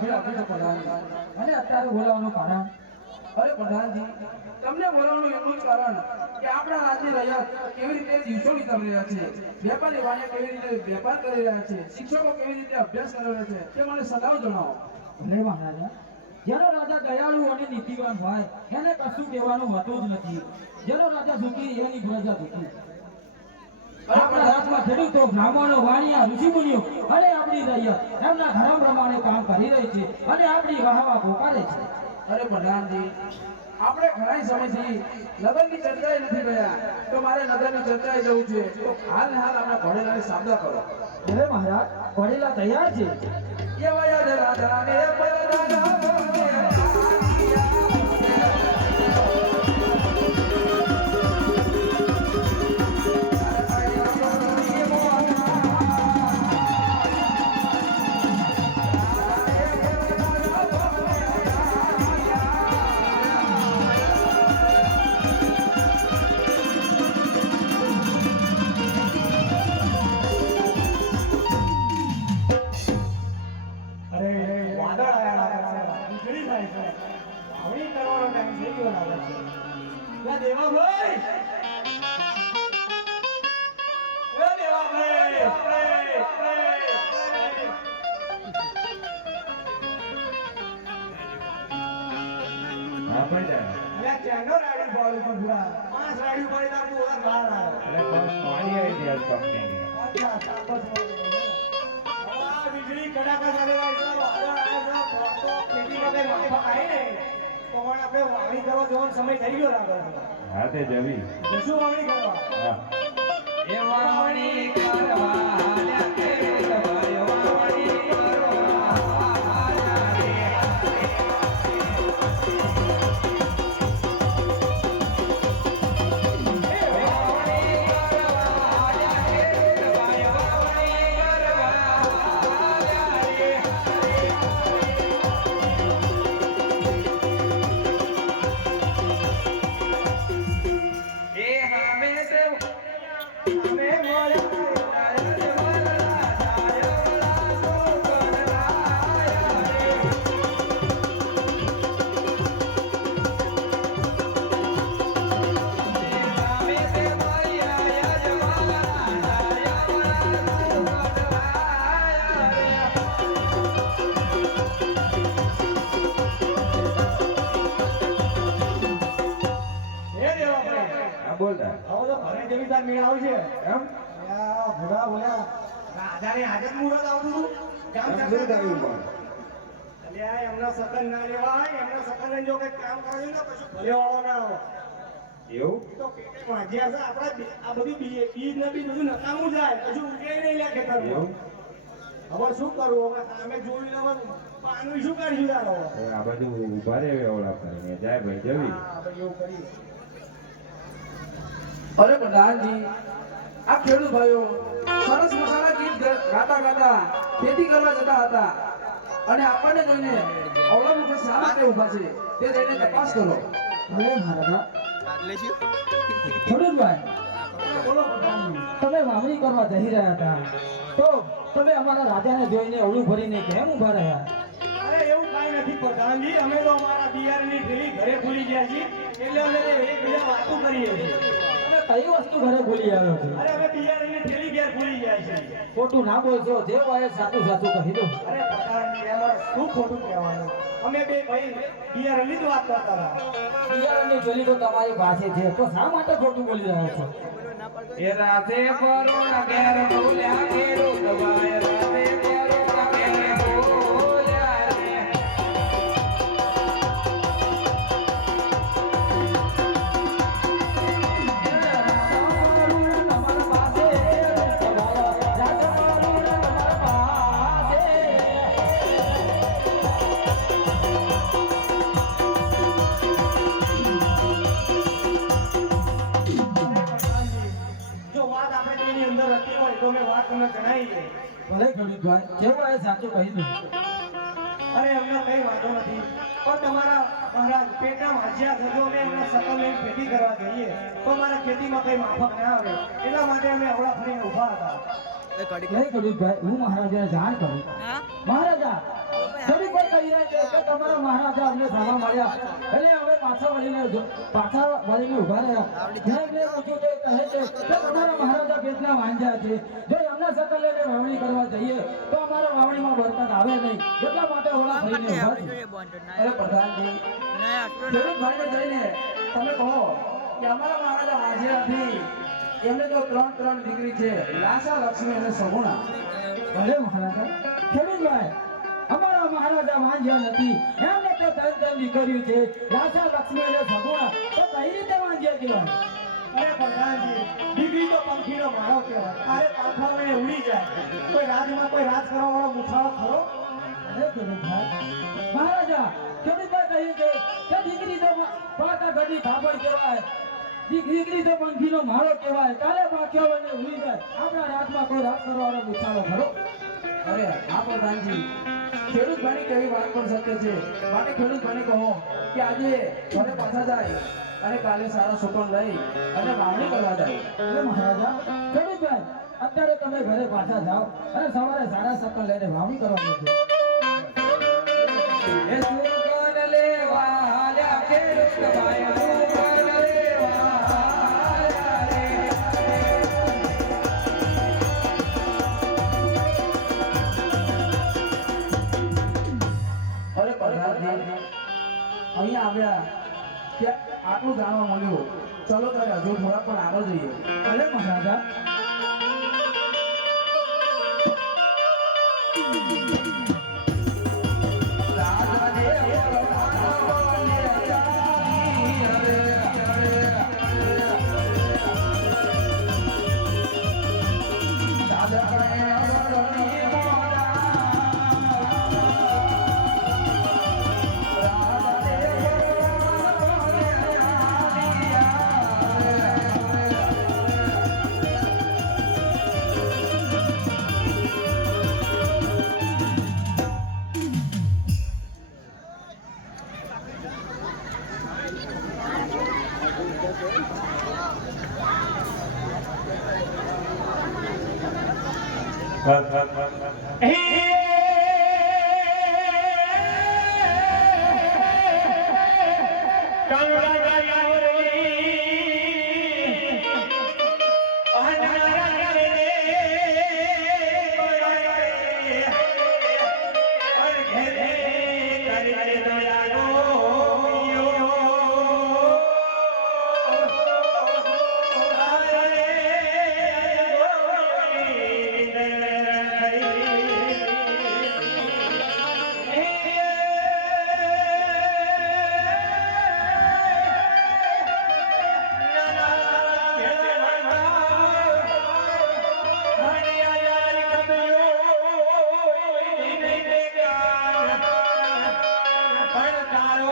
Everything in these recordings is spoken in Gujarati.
માફી આપી છે પ્રધાનજી. અને અત્યારે બોલાવવાનું કારણ અરે પ્રધાનજી, તમને બોલાવવાનું એટલું જ કારણ કે આપણા રાજ્ય રહ્યા કેવી રીતે દિવસો વિતાવી રહ્યા છે, વેપારી વાણિયા કેવી રીતે વેપાર કરી રહ્યા છે, શિક્ષકો કેવી રીતે અભ્યાસ કરી રહ્યા છે, તે મને સલાહ જણાવો. ભલે મહારાજા, જેનો રાજા દયાળુ અને નીતિવાન હોય એને કશું કહેવાનું હોતું જ નથી. જેનો રાજા સુખી એની પ્રજા સુખી. આપણા રાજમાં ખેડૂતો, બ્રાહ્મણો, વાણિયા, ઋષિમુનિઓ અને આપણી રૈયત એમના ધર્મ પ્રમાણે કામ કરી રહી છે અને આપણી વાહવા પોકારે છે. અરે પ્રધાનજી, આપણે ઘણા સમયથી નગરની ચર્ચાએ નથી ગયા, તો મારે નગરની ચર્ચાએ જવું છે, તો હાલ ને હાલ આપણા ભણેલાને સાબદા કરો. ભલે મહારાજ, વડીલા તૈયાર છે. એવા યાદ રાજાને પરદાદા વીજળી કડાકા સાથે આપણે વાવણી કરવા જવાનો સમય થઈ ગયો લાગે છે. હા તે જવી શું વાવણી કરવા? હા એ વાવણી કરવા એમના સકન ના લેવાય, એમના સકન જો કઈ કામ કરે ને પછી ભલે વાળો ના આવે. એવું તો પેટે વાંચ્યા છે આપણા આ બધું બીજ ને બી બધું નકામું જાય, હજુ ઉકેલ નહીં લે ખેતરમાં. હવે શું કરવું? હવે સામે જોઈ લેવા પાનું શું કરશું તારો? આ બધું ઉભા રે વેવડા કરીને જાય ભાઈ જવી. હા ભાઈ એવું કરીએ. અરે પ્રધાનજી, આ ખેડૂત ભાઈઓ સરસ મસાલા ગીત ગાતા ગાતા ખેતી કરવા જતા હતા અને આપણને જોઈને અવળા લોકો શા માટે ઊભા છે તે જઈને તપાસ કરો. ભલે મહારાજા. ખેડૂતભાઈ, બોલો પ્રધાનજી. તમે વાવણી કરવા જઈ રહ્યા હતા તો તમે અમારા રાજાને જોઈને ઓળું ભરીને કેમ ઊભા રહ્યા? અરે એવું કાંઈ નથી પ્રધાનજી, અમે તો અમારા બિયારણની થેલી ઘરે ભૂલી ગયા છીએ એટલે અમે એકબીજા વાતો કરીએ છીએ. કઈ વસ્તુ ઘરે ભૂલી આવ્યો છે? અરે અમે બિયારણની થેલી ઘેર ભૂલી ગયા છીએ. ખોટું ના બોલશો, જે હોય એ સાચું સાચું કહી દો. અરે પ્રધાનજી, એમાં શું ખોટું કહેવાનું? અમે બે ભાઈ બિયારણની જ વાત કરતા હતા. બિયારણની થેલી તો તમારી પાસે છે, તો શા માટે ખોટું બોલી રહ્યા છો? એ રાતે પરોણ ઘેર ભૂલ્યા ખેડૂત ભાઈ, રાતે પરોણ ઘેર ભૂલ્યા રે. તમને જણાવી દે. ભલે ખેડૂતભાઈ, જે હોય એ સાચું કહી દો. અરે એમને કઈ વાંધો નથી, પણ મારા પેટના વાંચ્યા છે. જો અમે એમના સકલ લઈને ખેતી કરવા જઈએ તો મારા ખેતીમાં કઈ માફક ના આવે, એટલા માટે અમે અવળા ફરીને ઊભા હતા. નહીં ખેડૂતભાઈ, હું મહારાજાને જાણ કરું. મહારાજા, ખેડૂતભાઈ કહી રહ્યા છે કે તમારા મહારાજા અમને સામા મળ્યા એટલે હવે પાછા વળીને ઊભા રહ્યા. જેમ મેં પૂછ્યું તે કહે છે કે તમારા મહારાજા કેટલા વાંજ્યા છે. જો એમના શકલ લઈને વાવણી કરવા જઈએ તો અમારા વાવણીમાં બરકત આવે નહીં. એટલા માટે ઓલા થઈને ઊભા છે. અરે પ્રધાનજી, ખેડૂત ભાઈને જઈને તમે કહો કે અમારા મહારાજા વાંજ્યા નથી. એમને તો ત્રણ દીકરી છે, લાસા, લક્ષ્મી અને સગુણા. ભલે મહારાજા, ખેડૂતભાઈ, અમારા મહારાજા વાંજ્યા નથી. એમને તો ત્રણ દીકરીઓ છે, લાસા, લક્ષ્મી અને સગુણા. તો કઈ રીતે વાંજ્યા કહેવાય? અરે પ્રધાનજી, દીકરી તો પંખીનો માળો કહેવાય. અરે પાંખા લઈને ઉડી જાય. કોઈ રાજમાં કોઈ રાજ કરવા વાળો મુઠાળો ખરો? અરે ખેડૂતભાઈ, મહારાજા, ખેડૂતભાઈ કહે છે કે દીકરી તો પાકા ગઢી ખાબર કહેવાય, દીકરી તો પંખીનો માળો કહેવાય. કાલે પાખ્યા વળીને ઉડી જાય. આપણા રાજમાં કોઈ રાજ કરવા વાળો મુઠાળો ખરો? અરે હા પ્રધાનજી, ખેડૂત ભાઈની કેવી વાત પણ સત્ય છે. માટે ખેડૂત ભાઈને કહો કે આજે ઘરે પાછા જાય અને કાલે સારા સુકન લઈ અને વાવણી કરવા જાય. અરે મહારાજા, ખેડૂતભાઈ, અત્યારે તમે ઘરે પાછા જાઓ અને સવારે સારા શકલ લઈને વાવણી કરવાની છે. એ સુકન લેવા આલ્યા ખેડૂત ભાઈ, સુકન લેવા આલ્યા રે. અરે પ્રધાનજી, અહીંયા આવ્યા કે આટલું જાણવા મળ્યું. ચલો ત્યારે હજુ થોડા પણ આગળ જઈએ. અરે મહારાજા, પણ તારો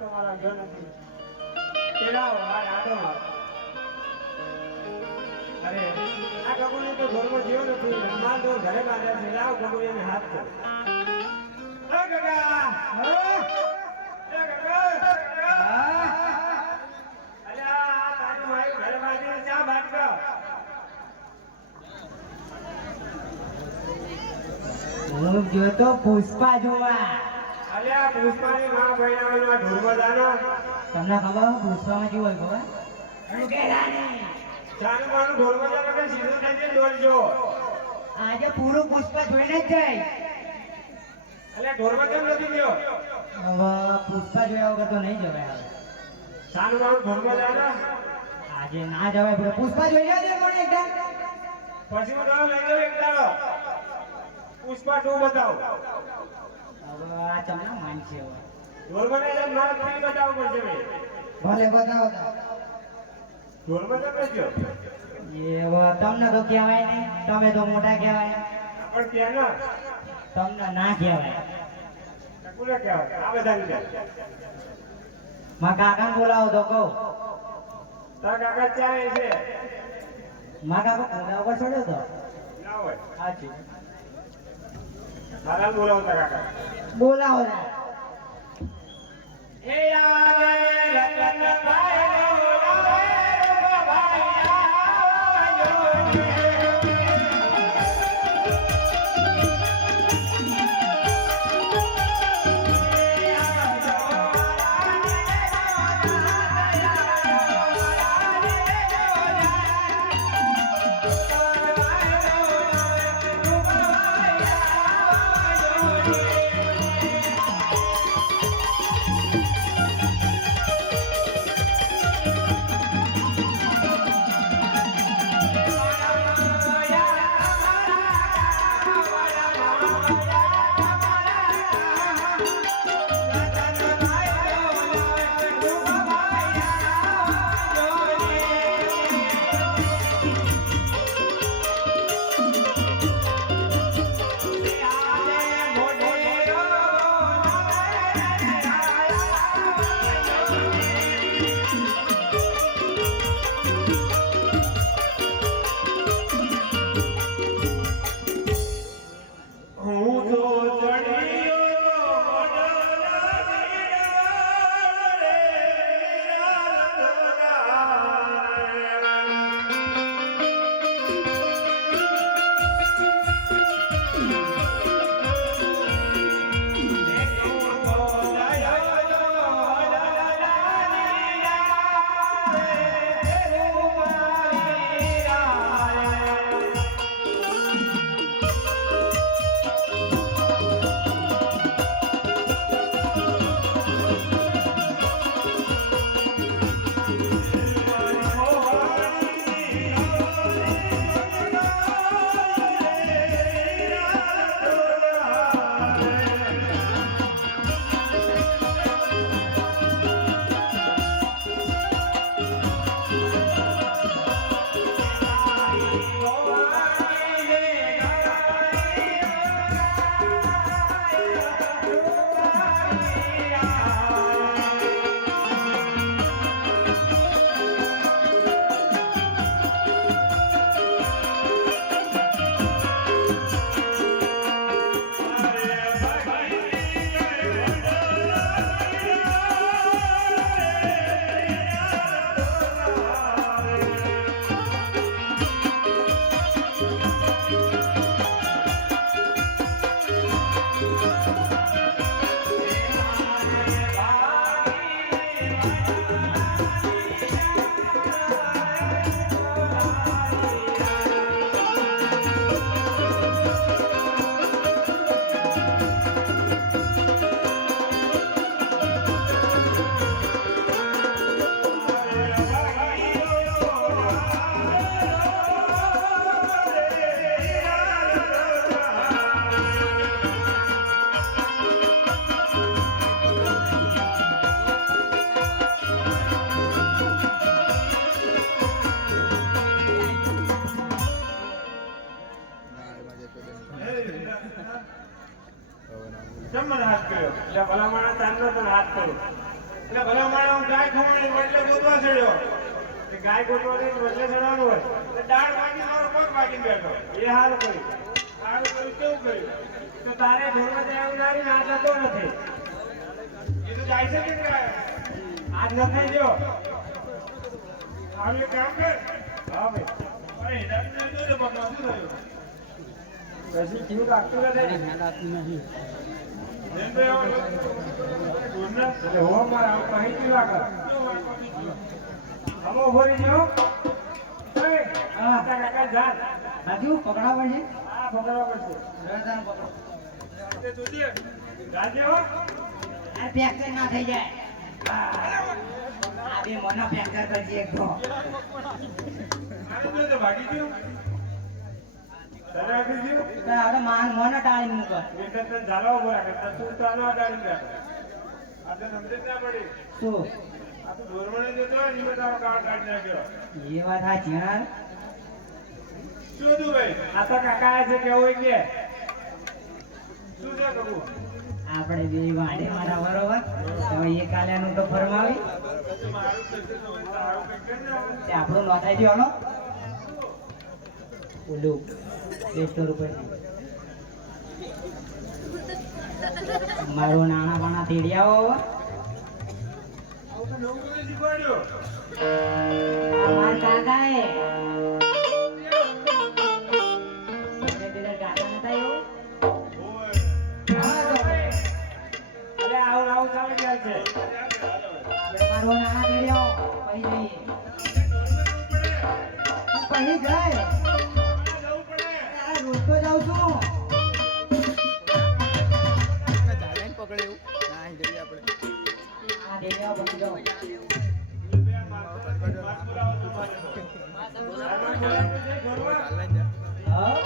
આટો મારા ગયો નથી પેલા મારે આટો માર અરે આ ગગુને તો ઘરમાં જીવ નથી અમાર તો ઘરે બાંધ્યા છે લાવ ગગુને હાથ કર એ ગગા એ ગગા અલ્યા તારું ભાઈ ઘરે બાંધીને ચા બાટકા હું ગયો તો પુષ્પા જોવા. અલ્યા પુષ્પાની માં ભાઈ આવેલા ઢોરમાં જાના તમને ખબર પુષ્પામાં કેવું હોય ખબર? જાનું માનું ઢોરમાં જાના કે સીધો થઈને દોડજો આજે પૂરું પુષ્પા જોઈને જ જાય. અલ્યા ઢોરમાં કેમ નથી ગયો હવે પુષ્પા જોયા વગર તો નહીં જવાય હવે. જાનું માનું ઢોરમાં જાના આજે ના જવાય પડે. પુષ્પા જોઈ લેજો પણ એકદમ. પછી હું તમને લઈ જાઉં એક દાડો પુષ્પા 2 બતાવો હવે આ તમને માનશે હવે. ઢોરમાં ને જેમ મારે ફરી બતાવવું પડશે ભાઈ ભલે બતાવો તો. ઢોરમાં કેમ નથી ગયો એ હવે તમને તો કહેવાય નહીં. તમે તો મોટા કહેવાય. પણ ક્યાં ના તમને ના કહેવાય. કોને કહેવાય આ બધાને કહે મારા કાકાને બોલાવો તો કહું. તારા કાકા ચાલે છે મારા કાકા ઘોડા ઉપર ચડ્યો તો. ના હોય સાચું. મારા બોલાવો તારા કાકા બોલાવો ને. એ આવે રતનભાઈ બોલાવે રૂપાભાઈ આવજો કેમ મને હાથ કર્યો એટલે ભલા માણસ તારનો તને હાથ કરું એટલે ભલા માણસ આમ ગાય ખવાણી વડલે ગોતવા ચડ્યો એ ગાય ગોતવા જઈને વડલે ચડવાનું હોય એટલે દાળ ભાગી મારો પગ ભાગીને બેઠો એ હાલ કર્યું કેવું કર્યું તો તારે ઢોરમાં જવાનું નારી ના જતો નથી એ તો જાય છે કે આજ નથી જો આવી કામ કર હા ભાઈ અરે હિદાયત નહીં જોજો પગમાં શું થયું પછી કેવું લાગતું નથી એટલે હો મારા અહીં કેવું લાગે અમો ભરી ગયો કાકા જાન રાજુ પકડાવા છે હા પકડવા પડશે રજાને પકડો તે જોજે રાજે હો આ ફ્રેક્ચર ના થઈ જાય આ બે મને ફ્રેક્ચર કરજે એક તો આને જોજે ભાગી ગયો તને આપી ગયો હવે મને ટાળી મૂક એટલે તને ઝાલા ઉભો રાખે તું તાનો અડાડી રાખ આ તો સમજે જ ના પડી શું આ તો ધોરમણે જતો હોય ને તારો કાળ કાઢી નાખ્યો એ વાત સાચી યાર શું તું ભાઈ આ તો કાકા છે કેવું કે શું છે કબુ આપણે બે વાડે મારા બરોબર હવે એ કાલ્યાનું તો ફરમાવી મારું થશે તો તારું કંઈક કરી ને તે આપણું નોંધાઈ દો હાલો ઓલું 200 રૂપિયા મારું નાણા બાણા તેડી આવો આવું તો નવું બધું શીખવાડ્યું અમાર કાકા એ કાકા નતા એવું અરે આવું આવું ચાલે ગયા છે મારું નાણા તેડી આવો પછી જઈએ પછી જાય જવું પડે રોજ તો જાઉં છું આ દેવી આવો પછી જાઓ હા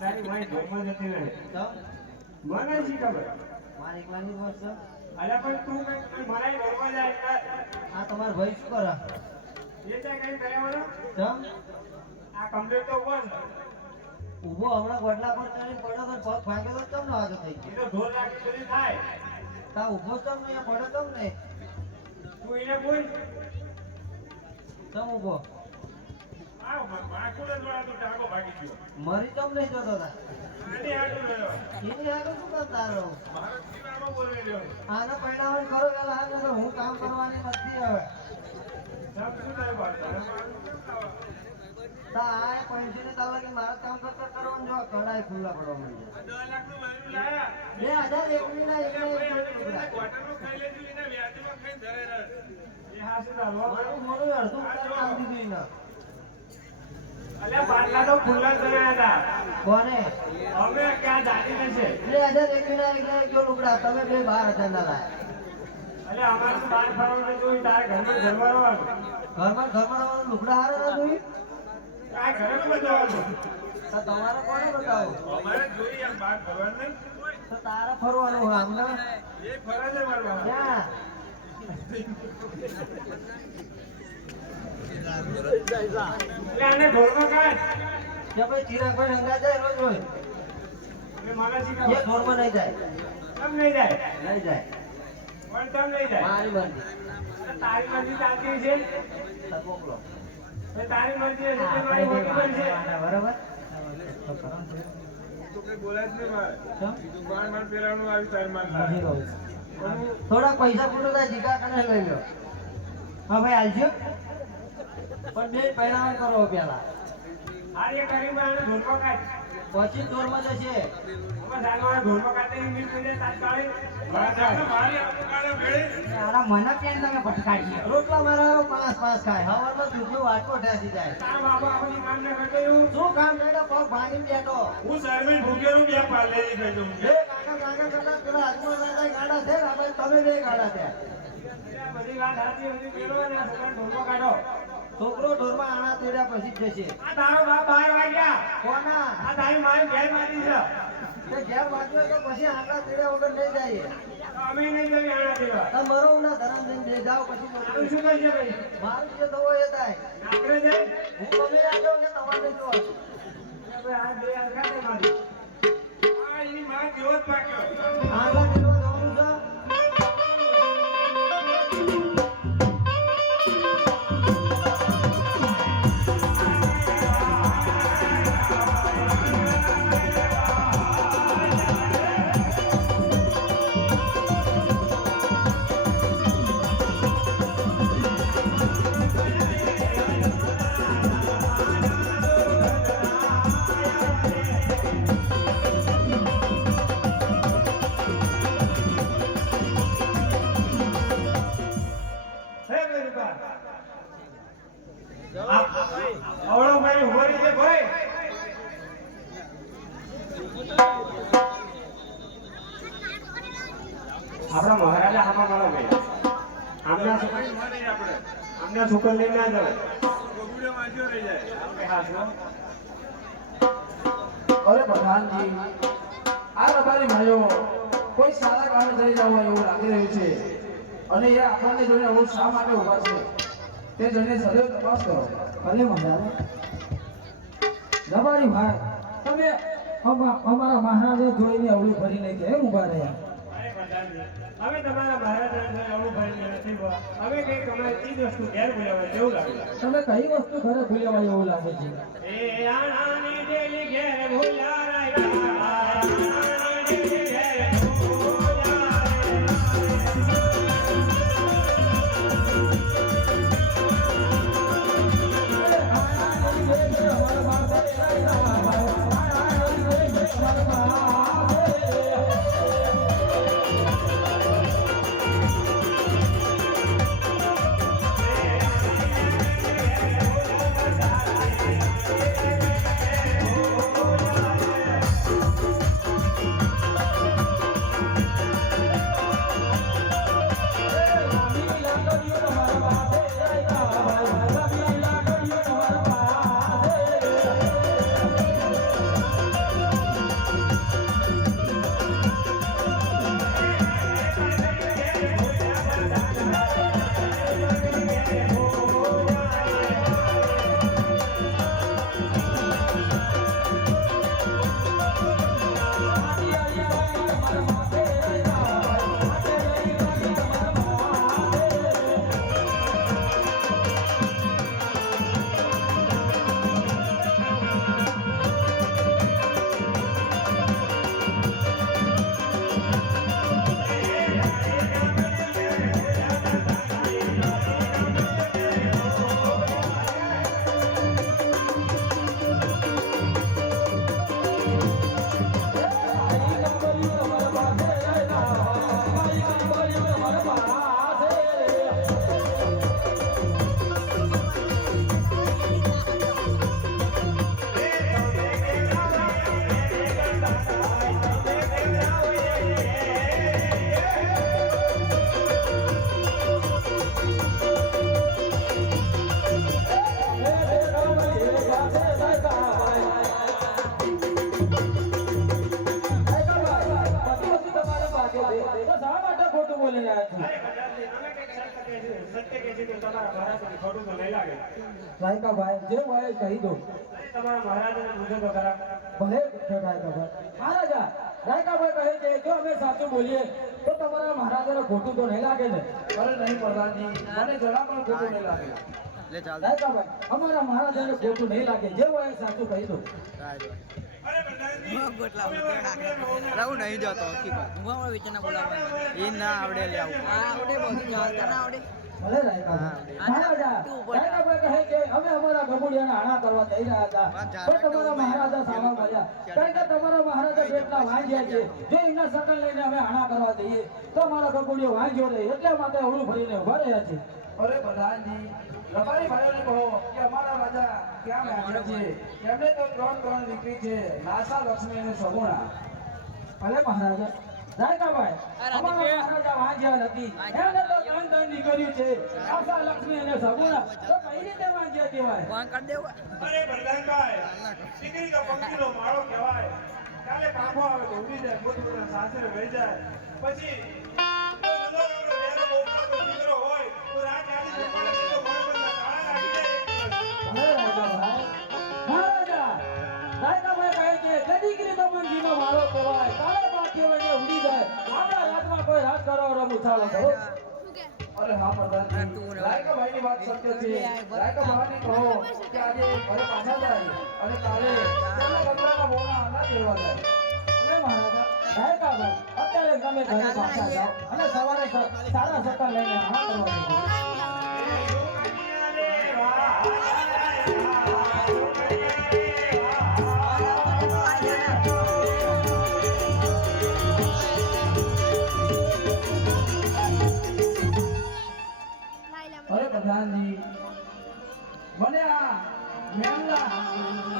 તારી મારી ઘરમાં જતી રહે મને શી ખબર મારી એકલાની જ વાત છે અલ્યા પણ તું કઈ મારા ઘરમાં જાય આ તમારો ભાઈ શું કરે એ ત્યાં કઈ કર્યા ચમ આ કમ્પ્લીટ તો ઉભો છે ઊભો હમણાં ગોડલા પર ચડીને પડ્યો તો પગ ભાગ્યો તો ચમ નો હાજો થઈ એ તો ઢોર રાખી બધી થાય તા ઊભો ચમ ને પડ્યો ચમ ને તું એને બોલ ચમ ઊભો આ માકુડ જ વાળા તો ટાંગો ભાગી ગયો મરી ચમ નહીં જતો તા નથી હાટું રહ્યો એની આગળ શું કરતા રહો મારો જીવાનો બોલી રહ્યો આને પરિણામ કરો પેલા આ તો હું કામ કરવાની નથી હવે સબ શું થાય વાત તા આ પૈસા તાવા કે મારા કામ કરતા કરવાનું જો કડાઈ ખુલ્લા પડવા માંડ્યા 10 લાખનું મારું લાયા 2001 ના ક્વાર્ટરનું ખાઈ લેજો એના વ્યાજમાં ખાઈને ધરે રહે એ હાસે હાલવા મારું મોરું અડધું ઉતારી નાખી દીધું એના અલ્યા બાટલા તો ખુલ્લા જ કર્યા હતા કોને અમે ક્યાં જાણીને છે 2001 ના એક જો લુગડા તમે બે 12,000 ના લાયા અલ્યા અમારે તો બહાર ફરવાનું જોઈ તારે ઘરમાં જમવાનું ઘરમાં લુગડા હારા ના જોઈ આ ઘરે ન બતાવવાનું તો તમારે કોને બતાવો અમારે જોઈએ આમ બહાર ફરવાનું નહીં તો તારે ફરવાનું હોય અમને એ ફરજ છે મારું ક્યાં એટલે આને ઢોરમાં કાઢ કે ભાઈ ચિરાગભાઈ હંગા જાય રોજ હોય એટલે મારા એ શીખા ઢોરમાં નહીં જાય કેમ નહીં જાય નહીં જાય પણ કેમ નહીં જાય મારી મરજી તો તારી મરજી ચાલતી છે તો મોકલો તો તારી મરજી હશે તે આપણે મારી બે મોટી બનશે વાંધા, બરોબર તો કઈ બોલાય જ નહીં મારે ચમ? તું માર પેલાનું આવી તારી માર નથી કહું. થોડા પૈસા પૂરો થાય જીગા કને લઈ લો હા ભાઈ હાલજો પણ બે પહેરાણ કરો પેલા આર્ય કરીમાં આને ધોળકો કાઢ. પછી દોરમાં જશે આમાં જાનવાના ધોળકો કાઢીને મીઠ કરી દે તાત્કાલિક. આરા મને કેમ તમે ભટકાડી રોટલા મારા પાંચ ખાય હવારમાં દૂધનો વાટકો ઢાસી જાય તારા બાપા આપણને કામ ન કરતો એવું. શું કામ બેઠો પગ ભાંગી બેઠો હું સર્વિસ ભૂખ્યો બે પાર્લેજી બેઠો બે કાકા કરતા પેલા હાથમાં લાગાય ગાડા છે ને આપણે તમે બે ગાડા છે બધી વાત સાચી હતી પેલો ને આ છોકરાને ધોળકો કાઢો. છોકરો ઢોરમાં આણા તેડ્યા પછી જ જશે આ તારો બાપ 12 વાગ્યા. કોના આ તારી મારી ઘેર મારી છે. તે ઘેર વાંચ્યો તો પછી આંકડા તેડ્યા વગર લઈ જાય અમે નહીં જઈએ આના જેવા. તમે મરો ના ધરામ લઈને બે જાઓ પછી તારું શું કહે છે ભાઈ? મારું જે થવો એ થાય આપણે જઈ. હું તમે આવ્યો કે તમારે જોવા આપણે આ બે આખા ને મારી. આ એની માં કેવો જ પાક્યો. આંકડા તેડવા જવાનું છે હે મેરી બા. આવડો ભાઈ ઉભો રહી છે ભાઈ. આપણા મહારાજા હામાં મારો ભાઈ. આમના છોકરી મારી આપણે. આમના છોકરી લઈને ના જવાય. ગોગુડે વાંચ્યો રહી જાય. આપણે હાથનો. અરે પ્રધાનજી આ રબારી ભાઈઓ કોઈ સારા કામે જઈ જવા એવું લાગી રહ્યું છે અને એ આપણને જોઈને હું શા માટે ઊભા છે તે જોઈને સદૈવ તપાસ કરો. ભલે મહારાજ રબારી ભાઈ તમે અમારા મહારાજે જોઈને અવળું ભરીને કેમ ઊભા રહ્યા અરે પ્રધાનજી, અમે તમારા મહારાજાને અવળું ભરીને નથી ઉભા. અમે કંઈક તમારી ચીજ વસ્તુ ઘેર બોલાવે જેવું લાગે. તમે કઈ વસ્તુ ઘરે ભૂલ્યા હોય એવું લાગે છે એ આનાની ડેલી ઘેર ભૂલા રાખ્યા. આનાની ડેલી ઘેર ભૂલા બોલી રહ્યા છો અરે પ્રધાનજી, અમે કંઈક સત્ય કહે છે તો તમારા મહારાજાને ખોટું તો નહીં લાગે. રાયકાભાઈ જે હોય એ કહી દો અરે તમારા મહારાજાને પૂછો તો ખરા. ભલે પૂછો રાયકાભાઈ મહારાજા રાયકાભાઈ કહે છે જો અમે સાચું બોલીએ તો તમારા મહારાજાને ખોટું તો નહીં લાગે ને અરે નહીં પ્રધાનજી મને જરા પણ ખોટું નહીં લાગે. રાયકાભાઈ અમારા મહારાજાને ખોટું નહીં લાગે જે હોય એ સાચું કહી દો અરે પ્રધાનજી, રાહુલ નહીં જતો હકીકત હું વિચારના બોલાવવા એ ના આવડે લે આવું આવડે બધું ચાલતા ના આવડે ભલે રાયકા મહારાજા રાયકાભાઈ કહે કે અમે અમારા ગબુડિયાને આણા કરવા જઈ રહ્યા હતા પણ તમારા મહારાજા સામા મળ્યા કારણ કે તમારા મહારાજા જેટલા વાંજ્યા છે જો એમના સકલ લઈને અમે આણા કરવા જઈએ તો અમારા ગબુડિયો વાંજ્યો રહે એટલા માટે અવળું ભરીને ઉભા રહ્યા છે અરે પ્રધાનજી રબારી ભાઈઓને કહો કે અમારા રાજા ક્યાં માંગ્યા છે એમને તો ત્રણ દીકરી છે નાસા લક્ષ્મી અને સગુણા ભલે મહારાજા રાયકાભાઈ અમારા મહારાજા વાંજ્યા નથી એમને તો ત્રણ દીકરીઓ છે આશા લક્ષ્મી અને સગુણા તો કઈ રીતે વાંજ્યા કહેવાય અરે પ્રધાનભાઈ દીકરી તો પંક્તિનો માળો કહેવાય કાલે કાંખો આવે તો ઉડી જાય પોતપોતાના સાસરે વહી જાય પછી કોઈ નલો એવડો બેનો બોકડાનો દીકરો હોય તો રાત રાતે ચોપાડા દે તો ગણપતના તાળા લાગી જાય ભલે રાયકાભાઈ મહારાજા રાયકાભાઈ કહે છે કે દીકરી તો મંજીનો માળો કહેવાય તારે બાકી વળે ઉડી જાય આપણા રાજમાં કોઈ રાજ કરવાનો મુછાળો કરો અરે હા પ્રધાનજી રાયકા ભાઈની વાત સત્ય છે રાયકા ભાઈને કહો કે આજે ઘરે પાછા જાય અને કાલે તેમના ગંગાના મોંમાં ના ફેરવા જાય અને મહારાજા રાયકાભાઈ અત્યારે તમે ઘરે પાછા જાઓ અને સવારે સારા સત્તા લઈને આણા કરવા જજો. અરે પ્રધાનજી મને આ મેંગલા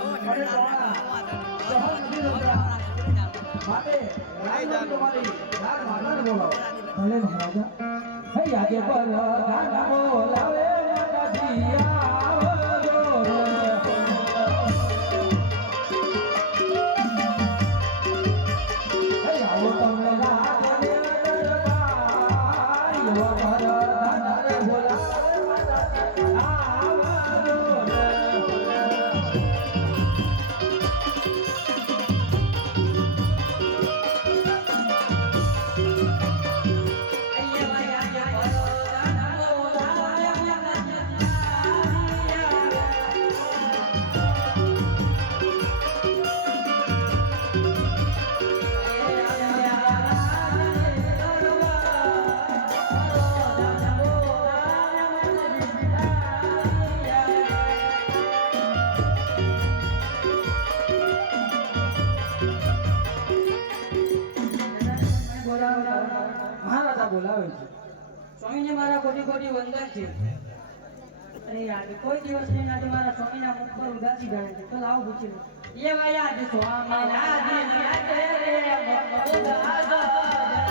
મને ટોણા સહન નથી થતા માટે રાજમાં તમારી રાજ માતાને બોલાવો ભલે મહારાજા હે આજે પર ગાના બોલાવે માતાજી આવજો રે. હે આવો તમને રાજને દરબાર યો પર ગાનાને બોલાવે માતાજી આવજો રે. મહારાજા બોલાવે છે. સ્વામીને મારા કોટી કોટી વંદન છે. અરે યાર કોઈ દિવસ નહીં આજે મારા સ્વામીના મુખ પર ઉદાસી જાય છે તો લાવો પૂછી લો એ વાયા જ સ્વામીના દિન યાદ રે ઉદાસ ભલે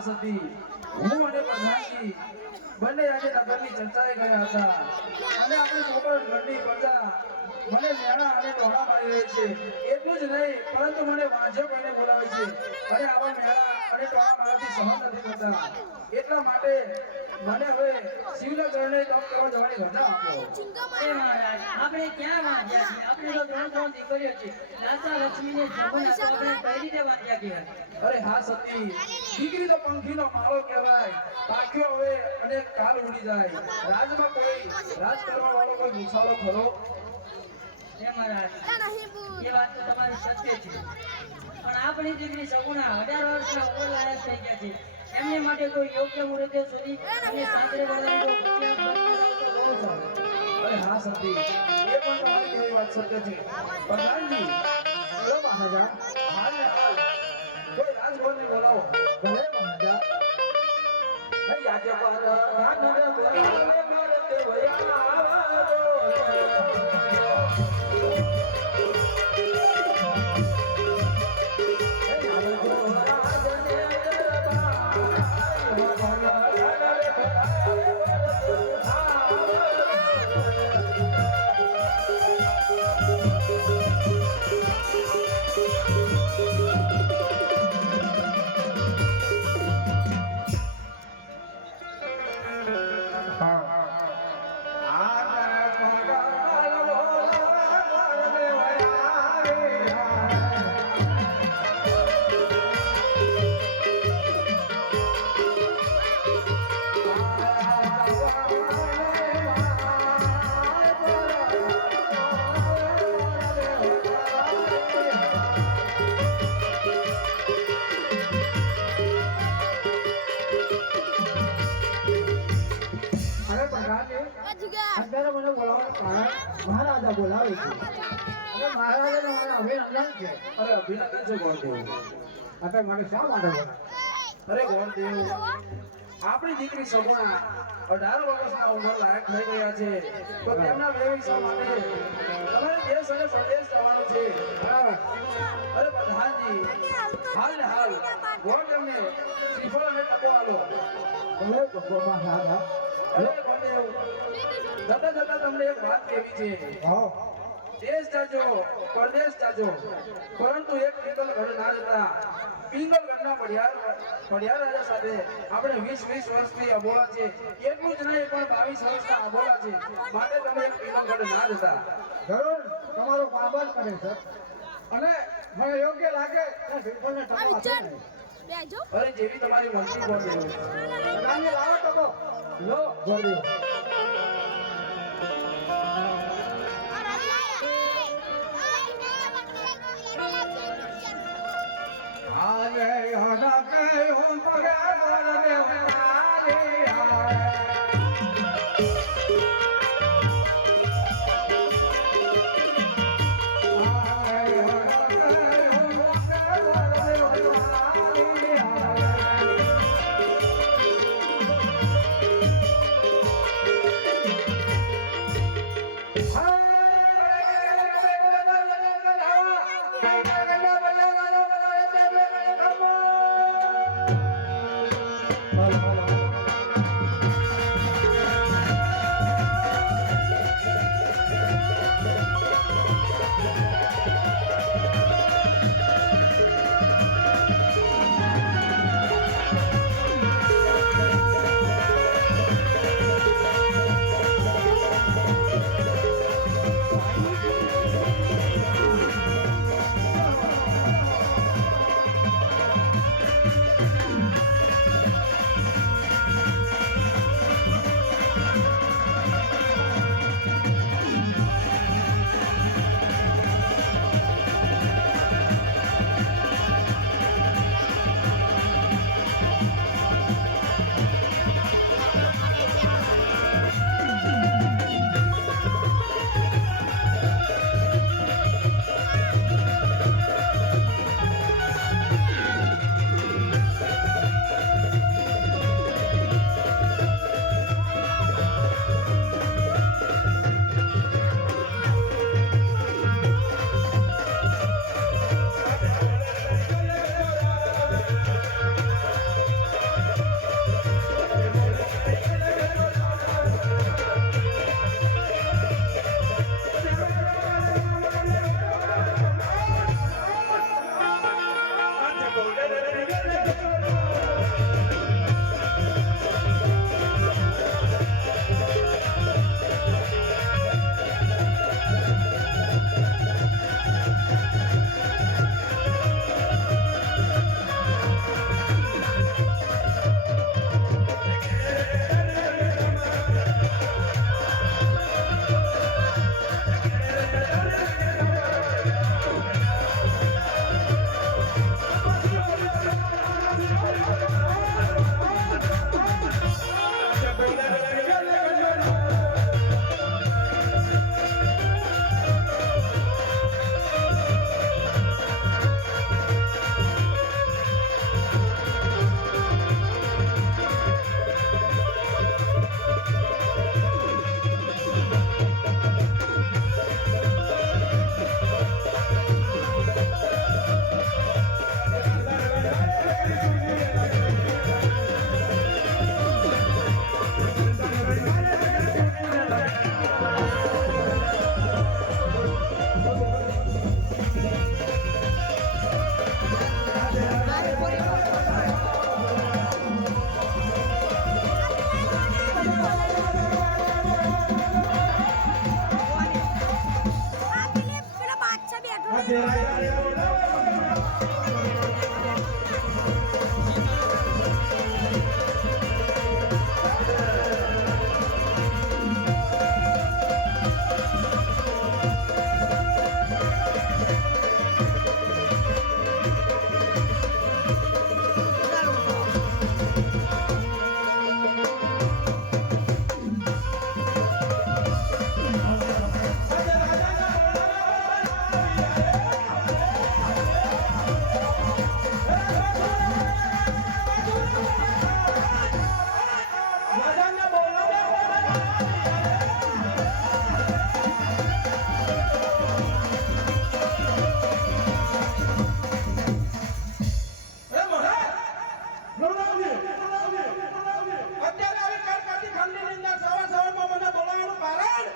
હા સતી, હું અને પ્રધાનજી બંને આજે નગરની ચર્ચાએ ગયા હતા અને આપણી મોકળ ગઢની પ્રજા મને મેળા અને ટોળા પાડી રહી છે. એટલું જ નહીં પરંતુ મને વાંઝો કહીને બોલાવે છે અને આવા મેળા અને ટોળા મારાથી સહન નથી થતા. એટલા માટે મને હવે શિવના ચરણે તપ કરવા જવાની રજા આપો. એ મહારાજ આપણે ક્યાં વાંધ્યા છીએ? આપણે તો ત્રણ દીકરીઓ છે. લાસા લક્ષ્મીને જમુના તો આપણે કઈ રીતે વાંધ્યા કહેવાય? અરે હા સતી, દીકરી તો પંખીનો માળો કહેવાય. પાખ્યો હવે અને કાલ ઉડી જાય. રાજમાં કોઈ રાજ કરવા વાળો કોઈ ગુસાળો ખરો? એ મહારાજ એ વાત તો તમારી સત્ય છે, પણ આપણી દીકરી સગુણા 18 વર્ષના ઉપર લાયક થઈ ગયા છે. એમને માટે કોઈ યોગ્ય મુહૂર્તે સુધી અને સાસરે વળવાનું તો બહુ સારું. અરે હા સતી, એ પણ તમારી કેવી વાત સત્ય છે. પ્રધાનજી, બોલો મહારાજા, હાલ ને હાલ કોઈ રાજભરને બોલાવો. બોલે મહારાજા. આજે પર રાનને બોલાવે મળતે ભયા આવો. અત્યારે મને બોલાવવાનું કારણ મહારાજા બોલાવે છે અને મહારાજાને મને અભિનંદન છે. અરે અભિનંદન છે ગોળદેવ. અત્યારે મને શા માટે બોલાવે? અરે ગોળદેવ, આપણી દીકરી સગુણા 18 વર્ષના ઉંમર લાયક થઈ ગયા છે, તો તેમના વ્યવસાય માટે તમારે દેશ અને પ્રદેશ જવાનું છે. અરે પ્રધાનજી, હાલ ને હાલ ગોળદેવને શ્રીફળ અને ટકો આલો. બોલે ભગવાન મહારાજા. અરે ગોળદેવ, જતા જતા તમને એક વાત કહેવી છે. હા, દેશ જાજો, પરદેશ જાજો, પરંતુ એક પિંગલગઢ ના જતા. પિંગલગઢના પડિયાર રાજા સાથે આપણે 20 વર્ષથી અબોલા છે. એટલું જ નહીં પણ 22 વર્ષના અબોલા છે. માટે તમે એક પિંગલગઢ ના જતા. જરૂર તમારો બાબર કરે છે અને મને યોગ્ય લાગે ત્યાં શ્રીફળને ટકો આપે ને. અરે જેવી તમારી મરજી ગોળદેવ. નાની લાવો ટકો. લો ગોળદેવ. આલે યાદા કે હું પગે બોલને વાલી આય. અત્યારે આવી કડકડતી ઠંડીની અંદર સવારમાં મને બોલાવવાનું કારણ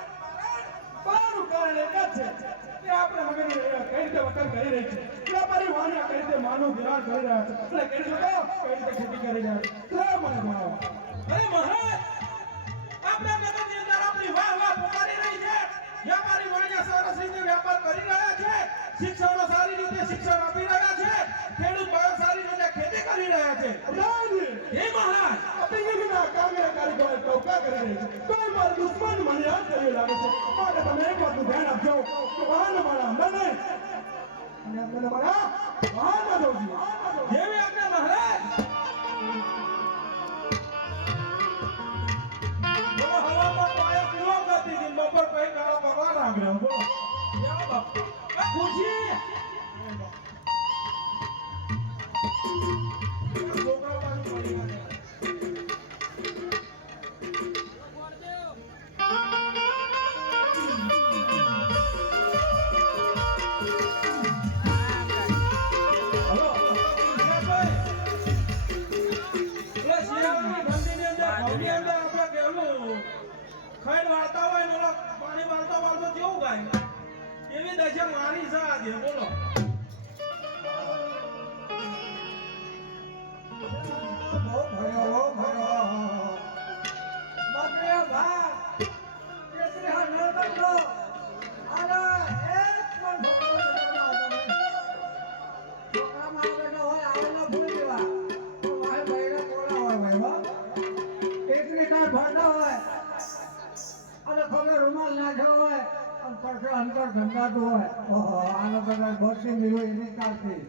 પારું કારણ એક જ છે કે આપણે મગજની કઈ રીતે વતન કરી રહી છે વ્યાપારી વાણી કઈ રીતે માનવ વિરાર કરી રહ્યા છે એટલે કરી શકો કઈ રીતે ખેતી કરી રહ્યા છે તે મને જણાવો. અરે મહારાજ આપણા નગરની અંદર આપણી વાહ વાહ પુકારી રહી છે વ્યાપારી વાણિયા સરસ રીતે વ્યાપાર કરી રહ્યા છે શિક્ષણો સારી રીતે શિક્ષણ આપી રહ્યા છે ખેડૂત ભાઈઓ સારી રીતે ખેતી કરી રહ્યા છે હે મહારાજ અતિગીના કામે કારીગરો ટોકા કરી રહી છે કોઈ મારો દુશ્મન મને યાદ કરી લાગે છે માટે તમે એક વાતનું ધ્યાન આપજો કે વાહન મારા અંદર નહીં અને આપણે મારા વાહનમાં જવું જોઈએ. જેવી આજ્ઞા મહારાજ બોલો હવામાં પાયો પીવો કરતી હતી બપોર પછી કાળો ભગવાન આવ્યો બોલો યા બાપ આ ખુરશી છોકરા પાછું પડી ગયા હલો શિયાભાઈ ઓલા શિયાળાની ઠંડીની અંદર ભાવની અંદર આપણે કેવલું ખાઈને વાળતા હોય ને ઓલા પાણી વાળતા વાળતા કેવું ગાય એવી દશા મારી છે આજે બોલો બહુ ભર્યો મગરે ભાગ કેસરી હા ન કરતો આના એક પણ છોકરા મારા હોય આવેલા ભૂલી દેવા તો ભાઈ બૈરા કોલા હોય ભાઈ હો કેસરી કાર ભરતા હોય અને ખબર રૂમાલ નાખ્યો હોય અને પડખે અંતર ધંધાતું હોય ઓહો આનો કદાચ બસી મિલું એની કારથી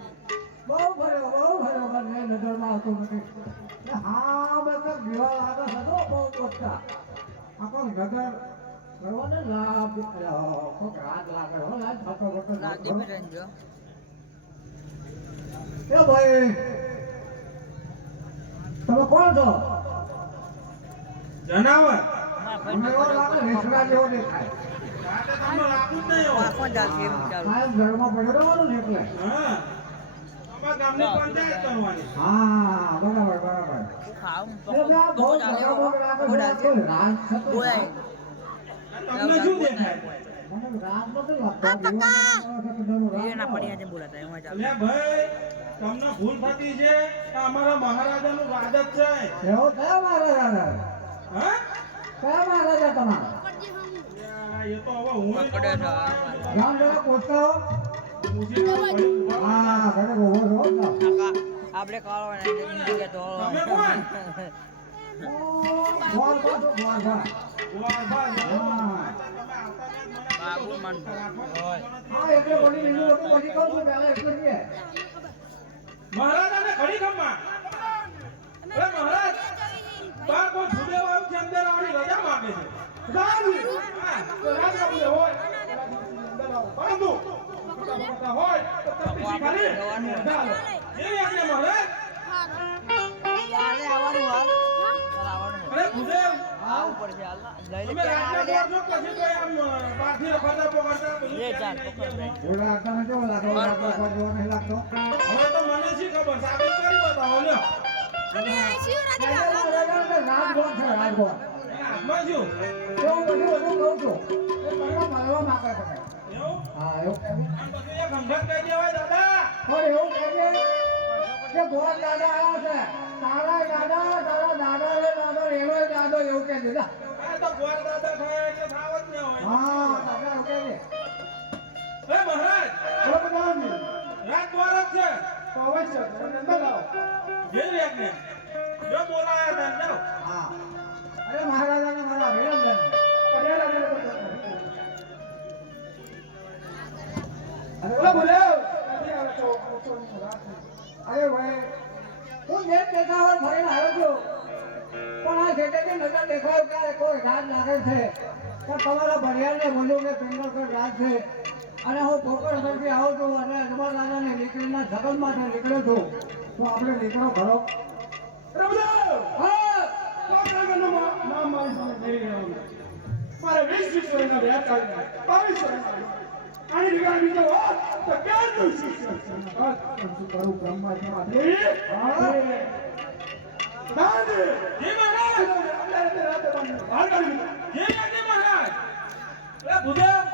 બહુ ભર્યો મને નજરમાં આવતું નથી હા બધા દીવા લાગે છે તો બહુ ચોખ્ખા આપણને નજર કરવાને લાભ કોક રાત લાગે હો લાજ થતો એ ભાઈ તમે કોણ છો જનાવર મને એવો લાગે રેસડા જેવો દેખાય રાતે તમને લાગુ જ નહીં હોય કાયમ ઘરમાં પડ્યો રહેવાનું ને એટલે હા અમારા ગામની પંચાયત કરવાની હા બરાબર એટલે આ બહુ બરાબર લાગે છે રાત થતો તમને શું દેખાય મને રાત નથી લાગતો લે ભાઈ તમને ભૂલ થતી છે આ અમારા મહારાજાનું રાજ જ છે એવો કયા મહારાજા હા કયા મહારાજા તમારા એ તો હવે હું ગામ જરા પૂછતા હો હા ઘરે ઉભો છો આપણે કાળો ને તો તમે કોણ બોલ પાછો બોલ બા બાબુ મન હોય હા એટલે બોલી લીધું હતું પછી કહું છું પહેલા એટલે કે મહારાજાને ખડી ખમ્મા અરે મહારાજ બાર કોઈ છૂટે હોય છે અંદર આવવાની રજા માંગે છે ગાડી હા તો રાત કાપી હોય અંદર આવો પરંતુ હોય તો તપી ખાલી ચાલો એવી આજ્ઞા મહારાજ કાલે આવવાનું હાલ આવવાનું અરે ભૂદેવ આવું પડશે હાલ લઈ તમે લે રાજ્ય બોલો પછી કોઈ આમ પાછી રખડતા પકડતા બધું લે ચાલ લઈ પકડ ગયા. ઓલા તમે કેવો લાગો ઓલા કોઈ જોવા નહીં લાગતો હવે તો મને શી ખબર સાબિત કરી બતાવો લ્યો રાજગોળ છે રાજગોળ હાથમાં શું એવું બધું કહું છું એ કરવા મારવા માંગે તમે એવું હા એવું કેમ આમ બધું એક અંગત કહી દેવાય દાદા પણ એવું કહેજે કે ગોળ દાદા આવ્યા છે તારા દાદા એનો દાદો એવું કહેજે જા. આ તો ગોળ દાદા થાય એટલે થાવ જ ન હોય હા દાદા એવું કહેજે હે મહારાજ બોલો બધા છે તો અવશ્ય તમને બોલાવો. જેવી આજ્ઞા જો બોલાયા હતા જાઓ હા અરે મહારાજાને મારા અભિનંદન. પટેલ આગળ બોલો. બોલો બોલો. નથી આવે તો ઓછો રાત. અરે ભાઈ હું જે દેખાવર ફરીને આવ્યો છું પણ આ જેટેથી નજર દેખાય ત્યારે કોઈ રાત લાગે છે કે તમારા ભરિયાળને બોલ્યું કે પિંગલગઢ રાત છે અને હું પોકરણગઢથી આવું છું અને અજમલ રાજાની દીકરીના જગન માટે નીકળ્યો છું તો આપણે નીકળો ખરો. અરે બોલો. હા પોકરણગઢનું નામ મારી સામે નહીં લેવાનું. મારે 20 વર્ષના વ્યાજ ચાલીને 22 વર્ષના. આની જગ્યાએ બીજો હોત તો ક્યારનું શિક્ષણ છે? બસ શું કરું બ્રહ્મા દેવી. હા દાદી. જી મહારાજ અત્યારે રાતે બહાર કાઢી મૂકો. જેવી આજ્ઞા મહારાજ એ ભૂદેવ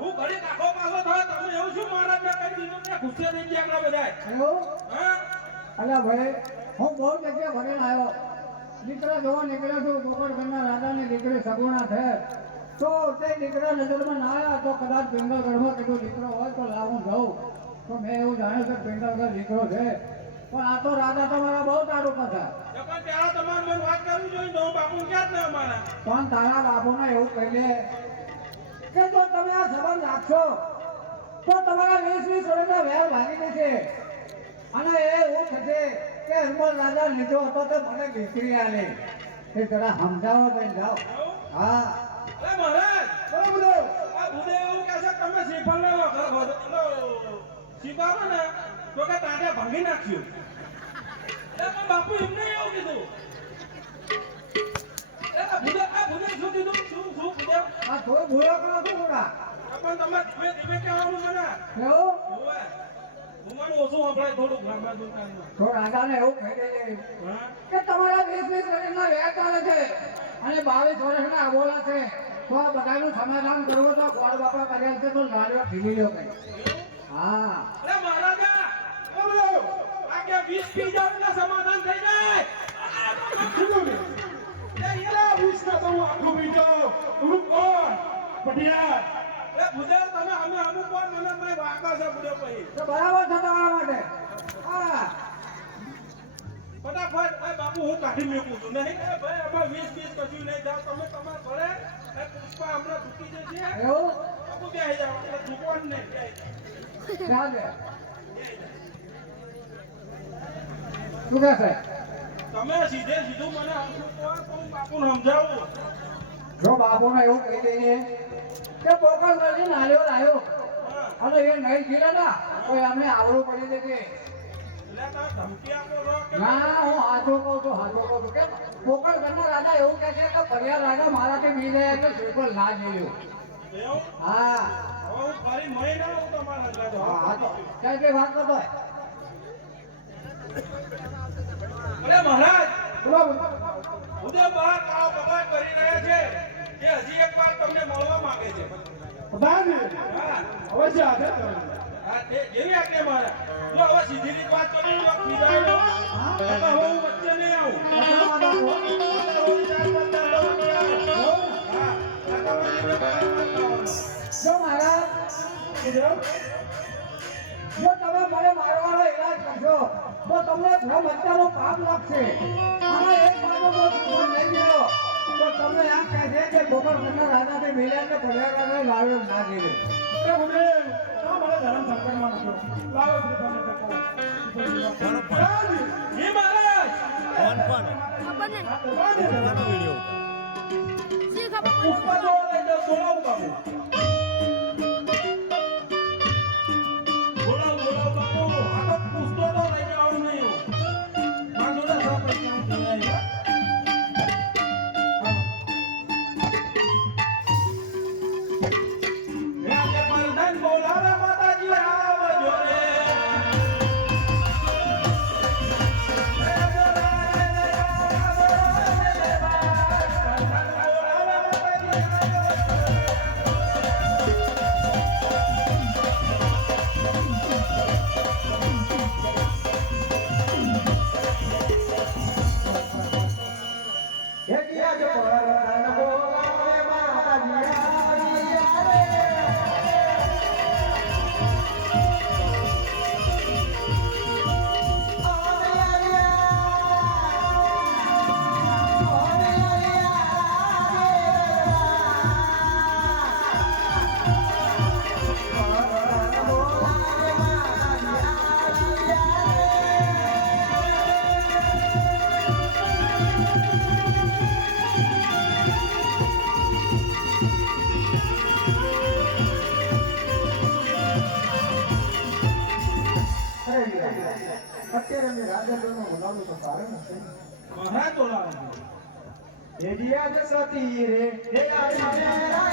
હું ઘડી કાકો પાછો થયો તમે એવું શું મહારાજ મેં કહી દીધું કે ગુસ્સે થઈ ગયા આપણા બધાય એવું હા અલ્યા ભાઈ હું બહુ જગ્યાએ ભરીને આવ્યો દીકરા જોવા નીકળ્યો છું પોકરણગઢના રાજાની દીકરી સગુણા છે તો તે દીકરા નજરમાં ના આવ્યા તો કદાચ પિંગલગઢમાં કીધું દીકરો હોય તો લાવું જાઉં તો મેં એવું જાણ્યું કે પિંગલગઢ દીકરો છે પણ આ તો રાજા તમારા બહુ તારું પાછા તો પણ ત્યારે તમારે મને વાત કરવી જોઈએ તો હું બાપુ ક્યાં જ ને અમારા પણ તારા બાપુને એવું કહી દે કે જો તમે આ સંબંધ રાખશો તો તમારા 20 વર્ષના વેર ભાગી દેશે અને એ એવું થશે કે અજમલ રાજા લીધો હતો તો મને દીકરી આલે એ જરા સમજાવો બેન જાઓ. હા અરે મહારાજ બોલો બોલો. આ ભૂદેવ એવું કહે છે કે તમે શ્રીફળને શીખાવો ને તો કે તાંડે ભાંગી નાખ્યું એ પણ બાપુ એમને એવું કીધું એ આ ભૂદેવ શું કીધું શું ભૂદેવ આ થોડું ભૂલો કરો છો મોટા પણ તમે ધીમે ધીમે કહેવાનું મને એવું હોવે. હું મને ઓછું સંભળાય થોડું ગામમાં દુકાનમાં તો રાજાને એવું કહી દેજે હા કે તમારા 20 વર્ષના વેર ચાલે છે અને 22 વર્ષના અબોલા છે તો આ બધાનું સમાધાન કરવું તો ગોળ બાપા કર્યા છે તો લાડવા પીવી લો કઈ. હા અરે મહારાજા બોલો. આ કે 20 પી જાવ એટલે સમાધાન થઈ જાય એલા વિશ્વ તો હું આખું બીજો હું કોણ પટિયાર. એ ભૂદેવ તમે અમે અમુક વાર મને મેં વાગા છે ભૂદેવ ભાઈ તો બરાબર છે તમારા માટે. હા ફટાફટ એ બાપુ હું કાઢી મૂકું છું નહીં એ ભાઈ અમે 20 કશું નહીં જાવ તમે તમારા ઘરે એ પુષ્પા હમણાં ચૂકી જશે એવું બાપુ બેસી જાવ એટલે ચૂકવાનું નહીં બેસી જાવ. ચાલે શું કહે છે તમે સીધે સીધું મને અમુક વાર તો હું બાપુને સમજાવું જો બાપુને એવું કહી દઈએ કે પોકરણગઢથી નાળિયેર આવ્યો હા અને એ નહીં ગીરે ના તો એમને આવડું પડી દેજે. એટલે તમે ધમકી આપો છો કે ના હું હાથો કહું છું કે પોકરણગઢના રાજા એવું કહે છે કે ફરિયાદ રાજા મારાથી બી જાય એટલે શ્રીફળ ના જોયું. એવું હા હવે હું ફરી મહી ના આવું તમારા ઘરે. હા તો ક્યાં કઈ વાત કરતો હોય. અરે મહારાજ બોલો બોલો. ભૂદેવ બહાર કાળો કબાટ કરી રહ્યા છે કે હજી એક વાર તમને મળવા માંગે છે દાદી. હા અવશ્ય હાજર કરો. હા તે જેવી આજ્ઞા મહારાજ જો હવે સીધી રીત વાત કરી લો પીડાઈ લો હવે હું વચ્ચે નહીં આવું જો મહારાજ જો તમે મને મારવાનો ઈલાજ કરશો તો તમને ભ્રમ હત્યાનું પાપ લાગશે અને એક બાજુ જો સુગંધ નહીં ગયો તો તમને એમ કહે છે કે પોકરણગઢના રાજાને મિલ્યા કે ફરિયાદ લાવ્યો ના ગયેલો. અરે ભૂદેવ, આ મારા ધર્મ સંકટમાં મૂક્યો. લાવો શ્રીફળને ટકાવો. દાદી. જી મહારાજ દાદી. પુષ્પા જોવા લઈ જાઓ બોલાવું બાપુ બોલાવું બાપુ આ તો પૂછતો તો લઈ જવાનું નહીં મારા જોડે 6 પૈસા હું જોઈ આવ્યો આજે પરધાન બોલાવે માતાજી આવજો રે રાજેન્દ્રનો બોલાવવું તો સારું નથી. મહારાજ બોલાવે છે. એડી આજ સતી રે હે આજ મેરા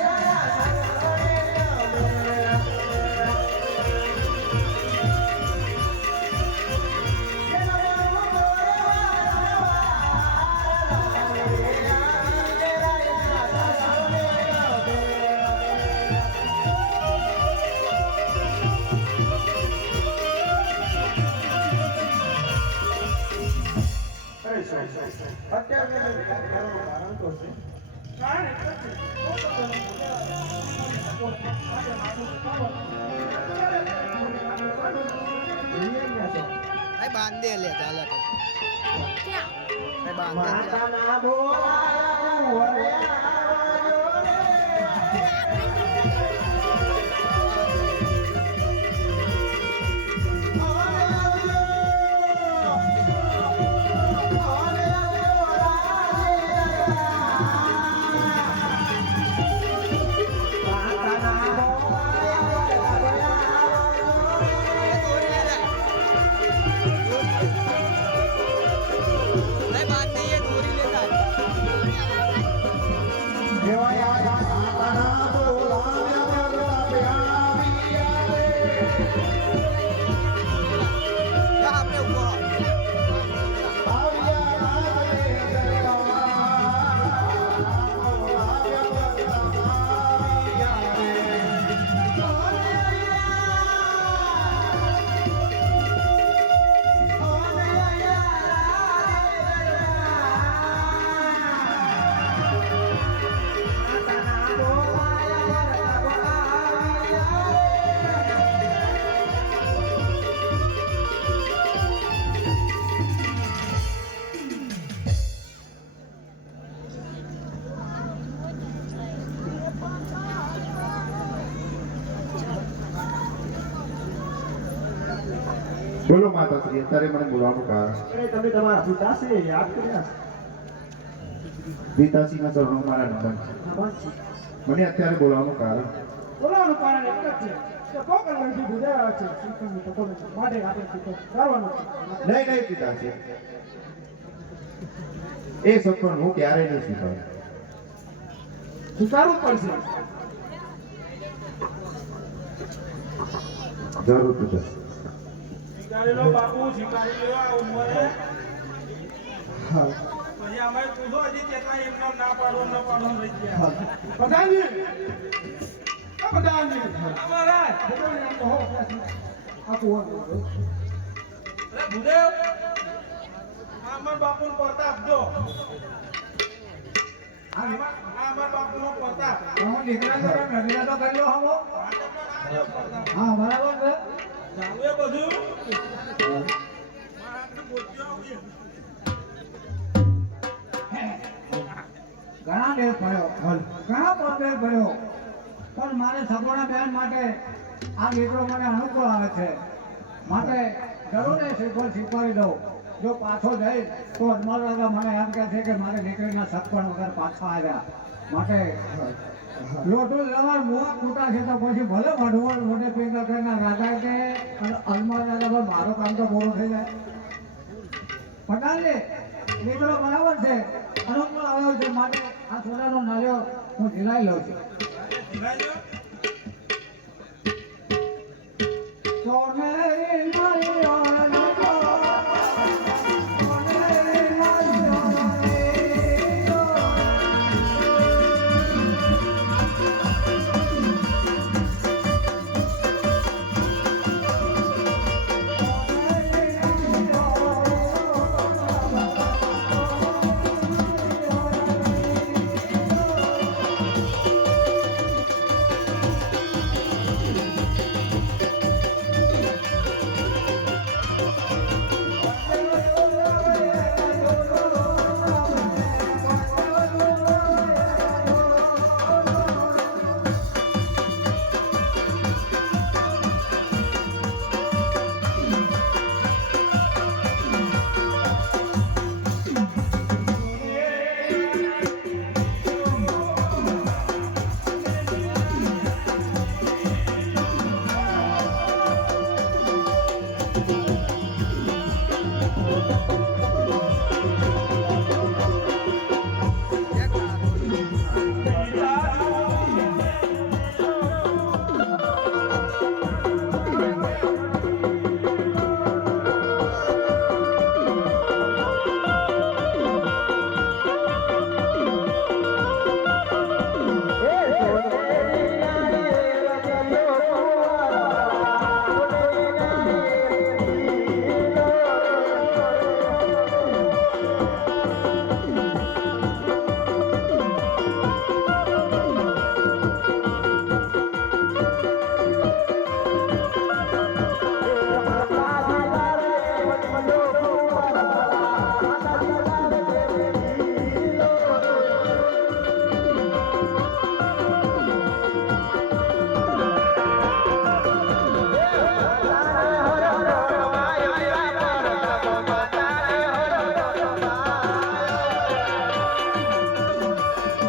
અત્યારે કારણ તો છે. કારણ એટલે જ છે. ભાઈ બાંધે લે ચાલે ભાઈ બાંધે માતાના બોલાવું હવે આવજો ભાઈ બાંધે એ દોરી લે જાય આપણે ઉભો બોલો માતાશ્રી અત્યારે મને બોલાવવાનું કારણ અરે તમે તમારા પિતાશ્રીને યાદ કર્યા પિતાશ્રીના ચરણો મારા નમન છે. મને અત્યારે બોલાવવાનું કારણ બોલાવવાનું કારણ એક જ છે કે પોકળ લડકી ગુજારા છે શિક્ષણની તકો નથી માટે આપણે શિક્ષણ કરવાનું છે. નહીં નહીં પિતાશ્રી એ સપન હું ક્યારેય નહીં સ્વીકારું. સ્વીકારવું પડશે. જરૂર પિતા. શિકારી લો બાપુ, શિકારી લો આ ઉંમરે. પછી અમારે પૂછો હજી કેટલા એમનો ના પાડો ન પાડો રહી ગયા. પ્રધાનજી આ પ્રધાનજી હા, મહારાજ. આખું અરે ભૂદેવ, આ અમારા બાપુનો પ્રતાપ જો. આ અમારા બાપુનો પ્રતાપ. દીકરા તો કરી લો હમો. હા બરાબર છે. જાવું એ બધું મહારાજને બોલજો આવીએ. ઘણા દેર ભર્યો ઘણા પડદેર ભર્યો પણ મારે સગવડા બેન માટે આ દીકરો મને અનુકૂળ આવે છે માટે જરૂરને શીખવાડી દઉં. જો પાછો જઈશ તો અજમાલ દાદા મને એમ કહે છે કે મારે દીકરીના સગપણ વગર પાછા આવ્યા માટે લોટું લવાર મુવા કૂટા છે તો પછી ભલે વઢવણ મોઢે પેદા કરીને રાજા કે અજમાલ દાદા પર મારું કામ તો પૂરું થઈ જાય. પટાલે દીકરો બરાબર છે અનુકૂળ આવ્યો છે માટે આ સોનાનો નાળિયો હું ઝીલાઈ લઉં છું. જીવાઈ લો. સોનેરી